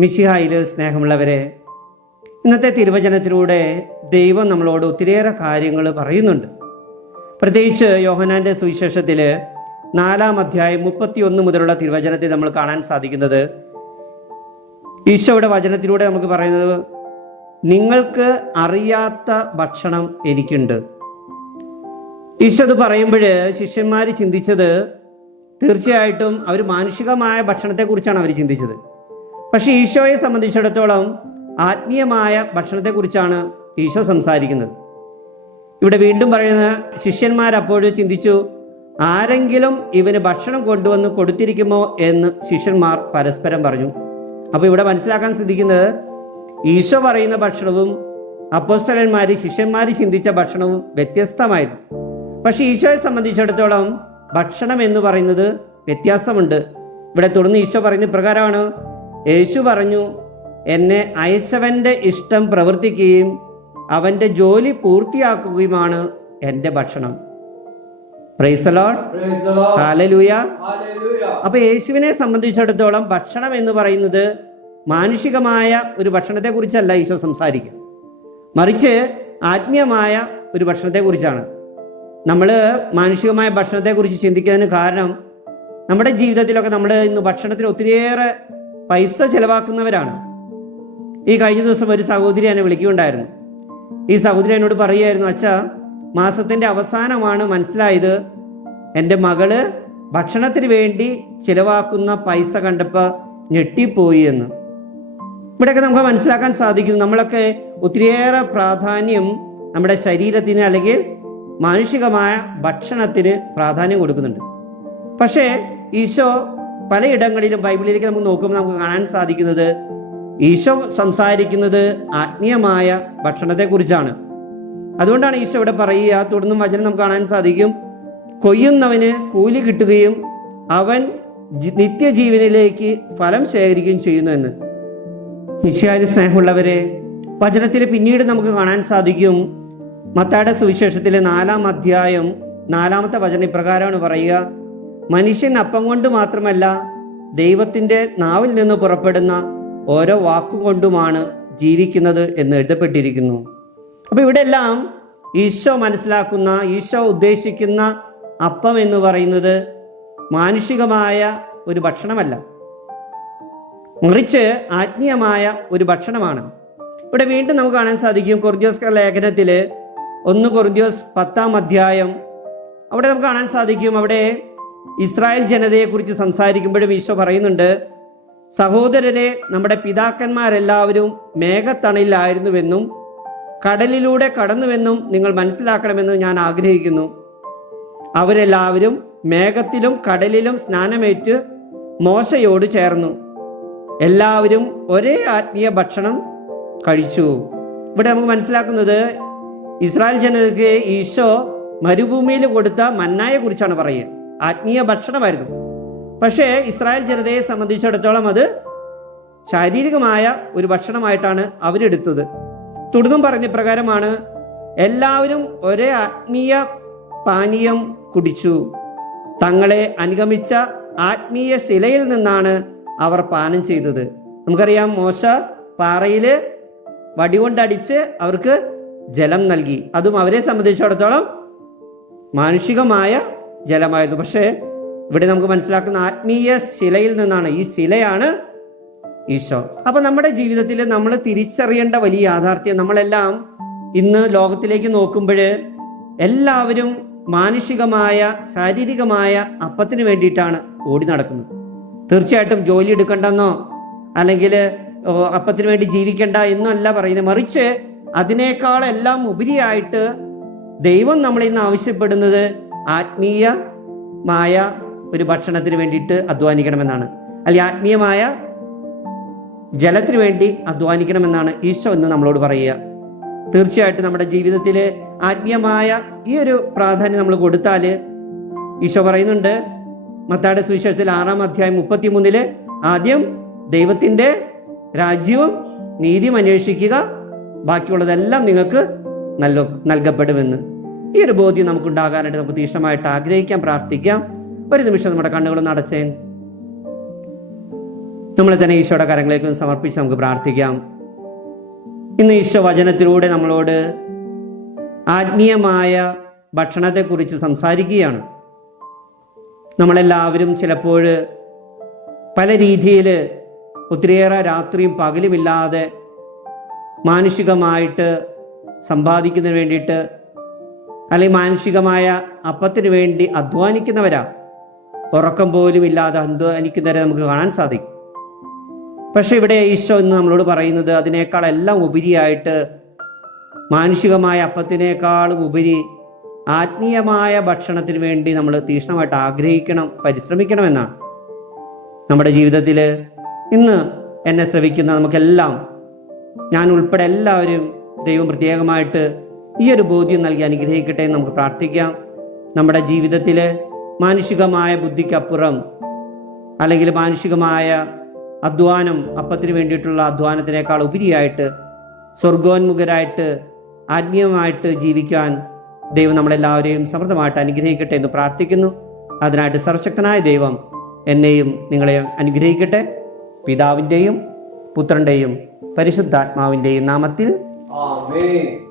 മിശിഹായിൽ സ്നേഹമുള്ളവരെ ഇന്നത്തെ തിരുവചനത്തിലൂടെ ദൈവം നമ്മളോട് ഒത്തിരിയേറെ കാര്യങ്ങൾ പറയുന്നുണ്ട്. പ്രത്യേകിച്ച് യോഹനാന്റെ സുവിശേഷത്തിൽ നാലാം അധ്യായം മുപ്പത്തിയൊന്ന് മുതലുള്ള തിരുവചനത്തിൽ നമ്മൾ കാണാൻ സാധിക്കുന്നത്. ഈശോയുടെ വചനത്തിലൂടെ നമുക്ക് പറയുന്നത് നിങ്ങൾക്ക് അറിയാത്ത ഭക്ഷണം എനിക്കുണ്ട്. ഈശോ അത് പറയുമ്പോൾ ശിഷ്യന്മാർ ചിന്തിച്ചത് തീർച്ചയായിട്ടും അവർ മാനുഷികമായ ഭക്ഷണത്തെക്കുറിച്ചാണ് അവർ ചിന്തിച്ചത്. പക്ഷേ ഈശോയെ സംബന്ധിച്ചിടത്തോളം ആത്മീയമായ ഭക്ഷണത്തെക്കുറിച്ചാണ് ഈശോ സംസാരിക്കുന്നത്. ഇവിടെ വീണ്ടും പറയുന്നത് ശിഷ്യന്മാർ അപ്പോഴും ചിന്തിച്ചു ആരെങ്കിലും ഇവന് ഭക്ഷണം കൊണ്ടുവന്ന് കൊടുത്തിരിക്കുമോ? എന്ന് ശിഷ്യന്മാർ പരസ്പരം പറഞ്ഞു. അപ്പോൾ ഇവിടെ മനസ്സിലാക്കാൻ ശ്രദ്ധിക്കുന്നത് ഈശോ പറയുന്ന ഭക്ഷണവും അപ്പോസ്തലന്മാർ ശിഷ്യന്മാർ ചിന്തിച്ച ഭക്ഷണവും വ്യത്യസ്തമായിരുന്നു. പക്ഷെ ഈശോയെ സംബന്ധിച്ചിടത്തോളം ഭക്ഷണം എന്ന് പറയുന്നത് വ്യത്യാസമുണ്ട്. ഇവിടെ തുടർന്ന് ഈശോ പറയുന്ന പ്രകാരമാണ് യേശു പറഞ്ഞു എന്നെ അയച്ചവന്റെ ഇഷ്ടം പ്രവർത്തിക്കുകയും അവന്റെ ജോലി പൂർത്തിയാക്കുകയുമാണ് എന്റെ ഭക്ഷണം. ഹാലലൂയ. അപ്പൊ യേശുവിനെ സംബന്ധിച്ചിടത്തോളം ഭക്ഷണം എന്ന് പറയുന്നത് മാനുഷികമായ ഒരു ഭക്ഷണത്തെ കുറിച്ചല്ല ഈശോ സംസാരിക്കുക മറിച്ച് ആത്മീയമായ ഒരു ഭക്ഷണത്തെ കുറിച്ചാണ് നമ്മൾ മാനുഷികമായ ഭക്ഷണത്തെ കുറിച്ച് ചിന്തിക്കുന്നതിന് കാരണം നമ്മുടെ ജീവിതത്തിലൊക്കെ നമ്മൾ ഇന്ന് ഭക്ഷണത്തിന് ഒത്തിരിയേറെ പൈസ ചെലവാക്കുന്നവരാണ്. ഈ കഴിഞ്ഞ ദിവസം ഒരു സഹോദരി എന്നെ വിളിക്കുകയുണ്ടായിരുന്നു. ഈ സഹോദരി എന്നോട് പറയുമായിരുന്നു അച്ഛ മാസത്തിന്റെ അവസാനമാണ് മനസ്സിലായത്. എന്റെ മകൾ ഭക്ഷണത്തിന് വേണ്ടി ചിലവാക്കുന്ന പൈസ കണ്ടപ്പോൾ ഞെട്ടിപ്പോയി എന്ന്. ഇവിടെയൊക്കെ നമുക്ക് മനസ്സിലാക്കാൻ സാധിക്കുന്നു. നമ്മളൊക്കെ ഒത്തിരിയേറെ പ്രാധാന്യം നമ്മുടെ ശരീരത്തിന് അല്ലെങ്കിൽ മാനുഷികമായ ഭക്ഷണത്തിന് പ്രാധാന്യം കൊടുക്കുന്നുണ്ട്. പക്ഷേ ഈശോ പലയിടങ്ങളിലും ബൈബിളിലേക്ക് നമുക്ക് നോക്കുമ്പോൾ നമുക്ക് കാണാൻ സാധിക്കുന്നത് ഈശോ സംസാരിക്കുന്നത് ആത്മീയമായ ഭക്ഷണത്തെക്കുറിച്ചാണ്. അതുകൊണ്ടാണ് ഈശോ ഇവിടെ പറയുക തുടർന്നും വചനം നമുക്ക് കാണാൻ സാധിക്കും. കൊയ്യുന്നവന് കൂലി കിട്ടുകയും അവൻ നിത്യജീവനിലേക്ക് ഫലം ശേഖരിക്കുകയും ചെയ്യുന്നു എന്ന്. നിശ്ചയായ സ്നേഹമുള്ളവരെ വചനത്തിൽ പിന്നീട് നമുക്ക് കാണാൻ സാധിക്കും. മത്തായുടെ സുവിശേഷത്തിലെ നാലാം അധ്യായം നാലാമത്തെ വചനം ഇപ്രകാരമാണ് പറയുക മനുഷ്യൻ അപ്പം കൊണ്ട് മാത്രമല്ല ദൈവത്തിന്റെ നാവിൽ നിന്ന് പുറപ്പെടുന്ന ഓരോ വാക്കുകൊണ്ടുമാണ് ജീവിക്കുന്നത് എന്ന് എഴുതപ്പെട്ടിരിക്കുന്നു. അപ്പോൾ ഇവിടെ എല്ലാം ഈശോ മനസ്സിലാക്കുന്ന ഈശോ ഉദ്ദേശിക്കുന്ന അപ്പം എന്ന് പറയുന്നത് മാനുഷികമായ ഒരു ഭക്ഷണമല്ല. മറിച്ച് ആത്മീയമായ ഒരു ഭക്ഷണമാണ്. ഇവിടെ വീണ്ടും നമുക്ക് കാണാൻ സാധിക്കും കൊറിന്ത്യോസ് ലേഖനത്തിൽ ഒന്ന് കൊറിന്ത്യോസ് പത്താം അധ്യായം. അവിടെ നമുക്ക് കാണാൻ സാധിക്കും അവിടെ ഇസ്രായേൽ ജനതയെക്കുറിച്ച് സംസാരിക്കുമ്പോഴും ഈശോ പറയുന്നുണ്ട് സഹോദരരെ നമ്മുടെ പിതാക്കന്മാരെല്ലാവരും മേഘത്തണലിലായിരുന്നുവെന്നും കടലിലൂടെ കടന്നുവെന്നും നിങ്ങൾ മനസ്സിലാക്കണമെന്ന് ഞാൻ ആഗ്രഹിക്കുന്നു. അവരെല്ലാവരും മേഘത്തിലും കടലിലും സ്നാനമേറ്റ് മോശയോട് ചേർന്നു. എല്ലാവരും ഒരേ ആത്മീയ ഭക്ഷണം കഴിച്ചു. ഇവിടെ നമുക്ക് മനസ്സിലാക്കുന്നത് ഇസ്രായേൽ ജനതയ്ക്ക് ഈശോ മരുഭൂമിയിൽ കൊടുത്ത മന്നായെ കുറിച്ചാണ് പറയുക ആത്മീയ ഭക്ഷണമായിരുന്നു. പക്ഷേ ഇസ്രായേൽ ജനതയെ സംബന്ധിച്ചിടത്തോളം അത് ശാരീരികമായ ഒരു ഭക്ഷണമായിട്ടാണ് അവരെടുത്തത്. തുടർന്നും പറഞ്ഞ പ്രകാരമാണ് എല്ലാവരും ഒരേ ആത്മീയ പാനീയം കുടിച്ചു. തങ്ങളെ അനുഗമിച്ച ആത്മീയ ശിലയിൽ നിന്നാണ് അവർ പാനം ചെയ്തത്. നമുക്കറിയാം മോശ പാറയിൽ വടികൊണ്ടടിച്ച് അവർക്ക് ജലം നൽകി. അതും അവരെ സംബന്ധിച്ചിടത്തോളം മാനുഷികമായ ജലമായിരുന്നു. പക്ഷേ ഇവിടെ നമുക്ക് മനസ്സിലാക്കുന്ന ആത്മീയ ശിലയിൽ നിന്നാണ് ഈ ശിലയാണ് ഈശോ. അപ്പൊ നമ്മുടെ ജീവിതത്തിൽ നമ്മൾ തിരിച്ചറിയേണ്ട വലിയ യാഥാർത്ഥ്യം നമ്മളെല്ലാം ഇന്ന് ലോകത്തിലേക്ക് നോക്കുമ്പോൾ എല്ലാവരും മാനുഷികമായ ശാരീരികമായ അപ്പത്തിന് വേണ്ടിയിട്ടാണ് ഓടി നടക്കുന്നത്. തീർച്ചയായിട്ടും ജോലി എടുക്കണ്ടെന്നോ അല്ലെങ്കിൽ അപ്പത്തിന് വേണ്ടി ജീവിക്കണ്ട എന്നല്ല പറയുന്നത്. മറിച്ച് അതിനേക്കാളെല്ലാം ഉപരിയായിട്ട് ദൈവം നമ്മളിന്ന് ആവശ്യപ്പെടുന്നത് ആത്മീയമായ ഒരു ഭക്ഷണത്തിന് വേണ്ടിയിട്ട് അധ്വാനിക്കണമെന്നാണ്. അല്ലെങ്കിൽ ആത്മീയമായ ജലത്തിന് വേണ്ടി അധ്വാനിക്കണമെന്നാണ് ഈശോ എന്ന് നമ്മളോട് പറയുക. തീർച്ചയായിട്ടും നമ്മുടെ ജീവിതത്തിൽ ആത്മീയമായ ഈ ഒരു പ്രാധാന്യം നമ്മൾ കൊടുത്താൽ ഈശോ പറയുന്നുണ്ട് മത്താടെ സുവിശേഷത്തിൽ ആറാം അധ്യായം മുപ്പത്തി മൂന്നിൽ ആദ്യം ദൈവത്തിന്റെ രാജ്യവും നീതിയും അന്വേഷിക്കുക ബാക്കിയുള്ളതെല്ലാം നിങ്ങൾക്ക് നൽക നൽകപ്പെടുമെന്ന്. ഈ ഒരു ബോധ്യം നമുക്കുണ്ടാകാനായിട്ട് നമുക്ക് തീക്ഷണമായിട്ട് ആഗ്രഹിക്കാം പ്രാർത്ഥിക്കാം. ഒരു നിമിഷം നമ്മുടെ കണ്ണുകളൊന്ന് അടച്ചേ നമ്മളെ തന്നെ ഈശോയുടെ കരങ്ങളിലേക്ക് സമർപ്പിച്ച് നമുക്ക് പ്രാർത്ഥിക്കാം. ഇന്ന് ഈശോ വചനത്തിലൂടെ നമ്മളോട് ആത്മീയമായ ഭക്ഷണത്തെക്കുറിച്ച് സംസാരിക്കുകയാണ്. നമ്മളെല്ലാവരും ചിലപ്പോൾ പല രീതിയിൽ ഒത്തിരിയേറെ രാത്രിയും പകലുമില്ലാതെ മാനുഷികമായിട്ട് സമ്പാദിക്കുന്നതിന് വേണ്ടിയിട്ട് അല്ലെങ്കിൽ മാനുഷികമായ അപ്പത്തിന് വേണ്ടി അധ്വാനിക്കുന്നവരാ? ഉറക്കം പോലും ഇല്ലാതെ അധ്വാനിക്കുന്നവരെ നമുക്ക് കാണാൻ സാധിക്കും. പക്ഷെ ഇവിടെ ഈശോ എന്ന് നമ്മളോട് പറയുന്നത് അതിനേക്കാൾ എല്ലാം ഉപരിയായിട്ട് മാനുഷികമായ അപ്പത്തിനേക്കാളും ഉപരി ആത്മീയമായ ഭക്ഷണത്തിന് വേണ്ടി നമ്മൾ തീക്ഷ്ണമായിട്ട് ആഗ്രഹിക്കണം പരിശ്രമിക്കണമെന്നാണ് നമ്മുടെ ജീവിതത്തിൽ ഇന്ന് എന്നെ ശ്രവിക്കുന്ന നമുക്കെല്ലാം ഞാൻ ഉൾപ്പെടെ എല്ലാവരും ദൈവം പ്രത്യേകമായിട്ട് ഈ ഒരു ബോധ്യം നൽകി അനുഗ്രഹിക്കട്ടെ എന്ന് നമുക്ക് പ്രാർത്ഥിക്കാം. നമ്മുടെ ജീവിതത്തിൽ മാനുഷികമായ ബുദ്ധിക്കപ്പുറം അല്ലെങ്കിൽ മാനുഷികമായ അധ്വാനം അപ്പത്തിന് വേണ്ടിയിട്ടുള്ള അധ്വാനത്തിനേക്കാൾ ഉപരിയായിട്ട് സ്വർഗോന്മുഖരായിട്ട് ആത്മീയമായിട്ട് ജീവിക്കാൻ ദൈവം നമ്മളെല്ലാവരെയും സമൃദ്ധമായിട്ട് അനുഗ്രഹിക്കട്ടെ എന്ന് പ്രാർത്ഥിക്കുന്നു. അതിനായിട്ട് സർവശക്തനായ ദൈവം എന്നെയും നിങ്ങളെ അനുഗ്രഹിക്കട്ടെ. പിതാവിന്റെയും പുത്രന്റെയും പരിശുദ്ധാത്മാവിന്റെയും നാമത്തിൽ Amen.